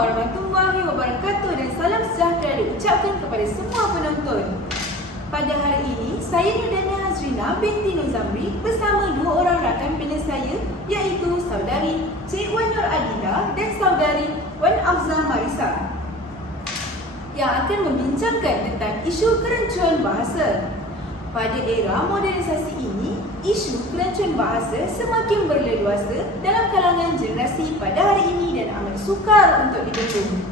warahmatullahi wabarakatuh dan salam sejahtera diucapkan kepada semua penonton. Pada hari ini, saya Nurdania Hazrina binti Nuzamri bersama dua orang rakan panel saya, iaitu saudari Cik Wan Nur Adila dan saudari Wan Afzah Marisa, yang akan membincangkan tentang isu kerancuan bahasa. Pada era modernisasi ini, isu kerancuan bahasa semakin berleluasa dalam kalangan generasi pada hari ini dan amat sukar untuk dibendung.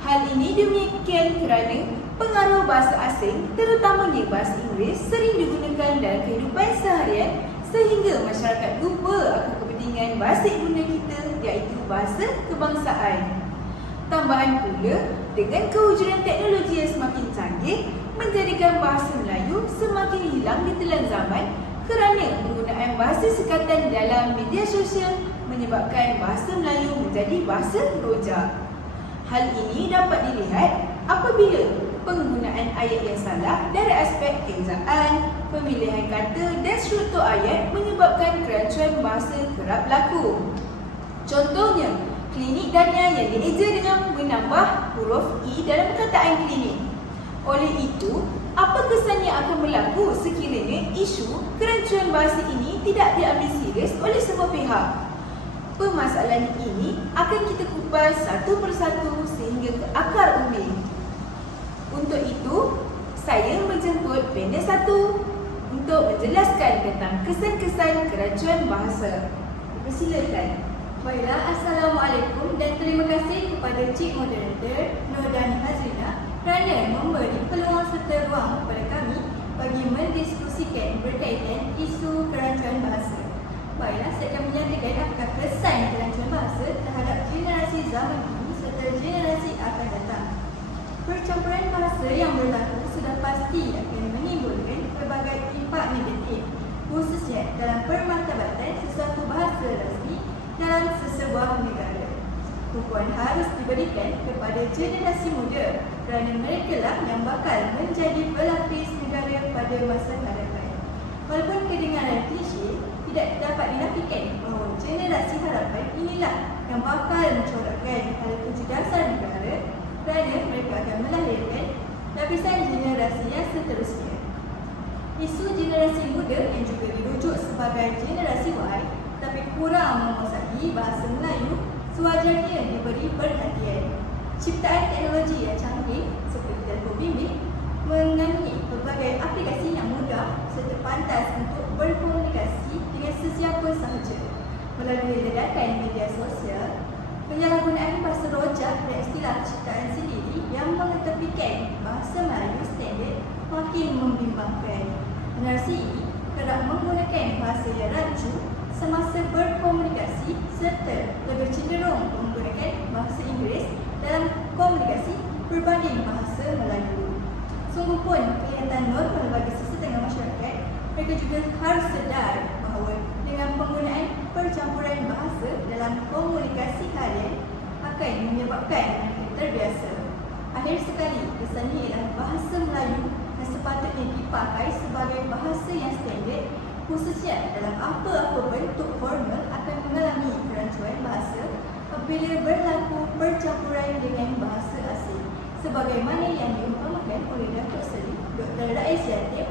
Hal ini demikian kerana pengaruh bahasa asing, terutamanya bahasa Inggeris, sering digunakan dalam kehidupan seharian sehingga masyarakat lupa akan kepentingan bahasa ibunda kita, iaitu bahasa kebangsaan. Tambahan pula, dengan kewujudan teknologi yang semakin canggih, menjadikan bahasa Melayu semakin hilang di telan zaman kerana penggunaan bahasa sekatan dalam media sosial menyebabkan bahasa Melayu menjadi bahasa rojak. Hal ini dapat dilihat apabila penggunaan ayat yang salah dari aspek keejaan, pemilihan kata dan struktur ayat menyebabkan kerancuan bahasa kerap berlaku. Contohnya, klinik Dania yang dieja dengan menambah huruf I dalam perkataan klinik. Oleh itu, apa kesan yang akan berlaku sekiranya isu kerancuan bahasa ini tidak diambil serius oleh semua pihak? Permasalahan ini akan kita kupas satu persatu sehingga ke akar umbi. Untuk itu, saya menjemput panel satu untuk menjelaskan tentang kesan-kesan kerancuan bahasa. Persilakan. Baiklah, Assalamualaikum dan terima kasih kepada Cik Moderator Nurdania Hazrina kerana memberi peluang serta ruang kepada kami bagi mendiskusikan berkaitan isu kerancuan bahasa. Baiklah, saya akan menyatakan apakah kesan kerancuan bahasa terhadap generasi zaman ini serta generasi akan datang. Percampuran bahasa yang berlaku sudah pasti akan menimbulkan pelbagai impak negatif, khususnya dalam permartabatan sesuatu bahasa rasmi dalam sesebuah negara. Tumpuan harus diberikan kepada generasi muda kerana mereka lah yang bakal menjadi pelapis negara pada masa hadapan. Walaupun kedengaran klise, tidak dapat dinafikan bahawa generasi harapan inilah yang bakal mencorakkan hala tuju dasar negara kerana mereka akan melahirkan lapisan generasi yang seterusnya. Isu generasi muda yang juga dirujuk sebagai generasi Y tapi kurang menguasai bahasa Melayu sewajarnya diberi perhatian. Ciptaan teknologi yang canggih seperti telefon bimbit mengandungi pelbagai aplikasi yang mudah serta pantas untuk berkomunikasi dengan sesiapa sahaja. Melalui ledakan media sosial, penyalahgunaan bahasa rojak dan istilah ciptaan sendiri yang mengetepikan bahasa Melayu standard makin membimbangkan. Generasi ini kerap menggunakan bahasa yang rancu semasa berkomunikasi serta lebih cenderung menggunakan bahasa Inggeris dalam komunikasi berbanding bahasa Melayu. Sungguh pun kelihatan normal bagi sesetengah masyarakat, mereka juga harus sedar bahawa dengan penggunaan percampuran bahasa dalam komunikasi harian akan menyebabkan mereka terbiasa. Akhir sekali, kesannya ialah bahasa Melayu yang sepatutnya dipakai sebagai bahasa yang standard, khususnya dalam apa-apa bentuk formal akan mengalami kerancuan bahasa apabila berlaku percampuran dengan bahasa asing, sebagaimana yang diumpamakan oleh Datuk Seri Dr. Rais Yatib,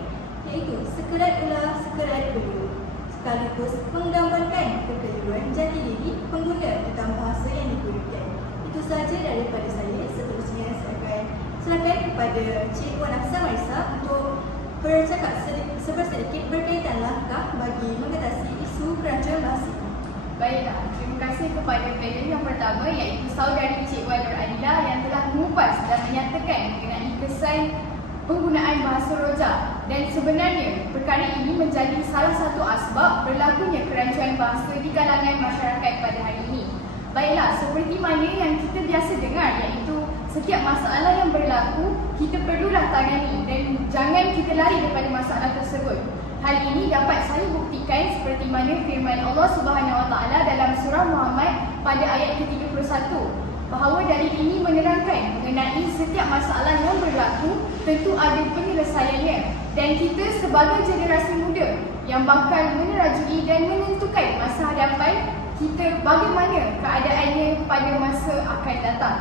iaitu sekerat ular, sekerat belur, sekaligus menggambarkan kekeliruan jati diri pengguna tentang bahasa yang digunakan. Itu sahaja daripada saya. Seterusnya saya akan serahkan kepada Cik Wan Afzah Marisa untuk bercakap sedikit berkaitan langkah bagi mengatasi isu kerancuan bahasa. Baiklah, terima kasih kepada panel yang pertama iaitu saudari Cik Wan Nur Adila yang telah mengupas dan menyatakan mengenai kesan penggunaan bahasa rojak, dan sebenarnya perkara ini menjadi salah satu asbab berlakunya kerancuan bahasa di kalangan masyarakat pada hari ini. Baiklah, seperti mana yang kita biasa dengar iaitu setiap masalah yang berlaku kita perlulah tangani dan jangan kita lari daripada masalah tersebut. Hal ini dapat saya buktikan seperti mana firman Allah Subhanahu Wa Taala dalam surah Muhammad pada ayat ke-31 bahawa dalil ini menerangkan mengenai setiap masalah yang berlaku tentu ada penyelesaiannya, dan kita sebagai generasi muda yang bakal menerajui dan menentukan masa hadapan, kita bagaimana keadaannya pada masa akan datang.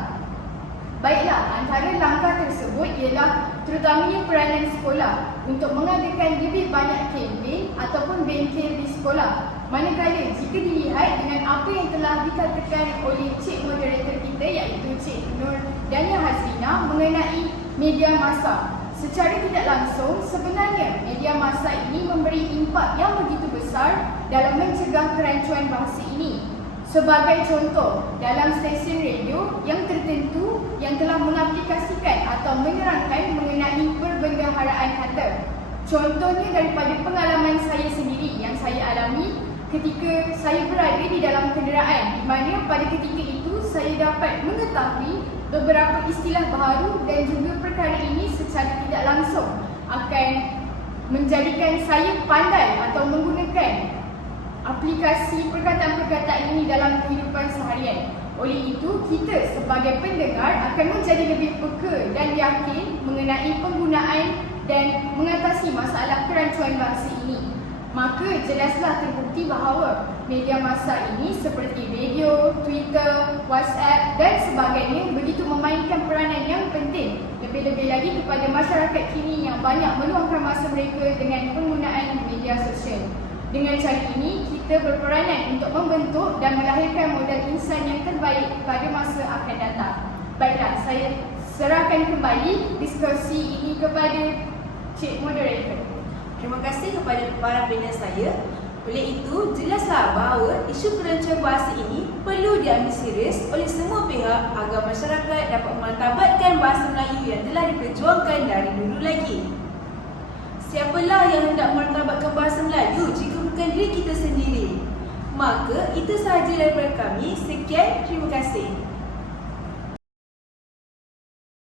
Baiklah, antara langkah tersebut ialah terutamanya peranan sekolah untuk mengadakan lebih banyak kempen ataupun bengkel di sekolah. Manakala jika dilihat dengan apa yang telah dikatakan oleh Cik Moderator kita iaitu Cik Nur Dania Hazrina mengenai media massa. Secara tidak langsung, sebenarnya media massa ini memberi impak yang begitu besar dalam mencegah kerancuan bahasa ini. Sebagai contoh, dalam stesen radio yang tertentu yang telah mengaplikasikan atau menerangkan mengenai perbendaharaan kata. Contohnya daripada pengalaman saya sendiri yang saya alami ketika saya berada di dalam kenderaan, di mana pada ketika itu saya dapat mengetahui beberapa istilah baharu dan juga perkara ini secara tidak langsung akan menjadikan saya pandai atau menggunakan aplikasi perkataan-perkataan ini dalam kehidupan seharian. Oleh itu, kita sebagai pendengar akan menjadi lebih peka dan yakin mengenai penggunaan dan mengatasi masalah kerancuan bahasa ini. Maka jelaslah terbukti bahawa media massa ini seperti radio, Twitter, WhatsApp dan sebagainya begitu memainkan peranan yang penting, lebih-lebih lagi kepada masyarakat kini yang banyak meluangkan masa mereka dengan penggunaan media sosial. Dengan cara ini, kita berperanan untuk membentuk dan melahirkan model insan yang terbaik pada masa akan datang. Baiklah, saya serahkan kembali diskusi ini kepada Cik Moderator. Terima kasih kepada para panel saya. Oleh itu, jelaslah bahawa isu kerancuan bahasa ini perlu diambil serius oleh semua pihak agar masyarakat dapat memartabatkan bahasa Melayu yang telah diperjuangkan dari dulu lagi. Siapalah yang hendak memartabatkan bahasa Melayu jika bukan diri kita sendiri? Maka itu sahaja daripada kami. Sekian, terima kasih.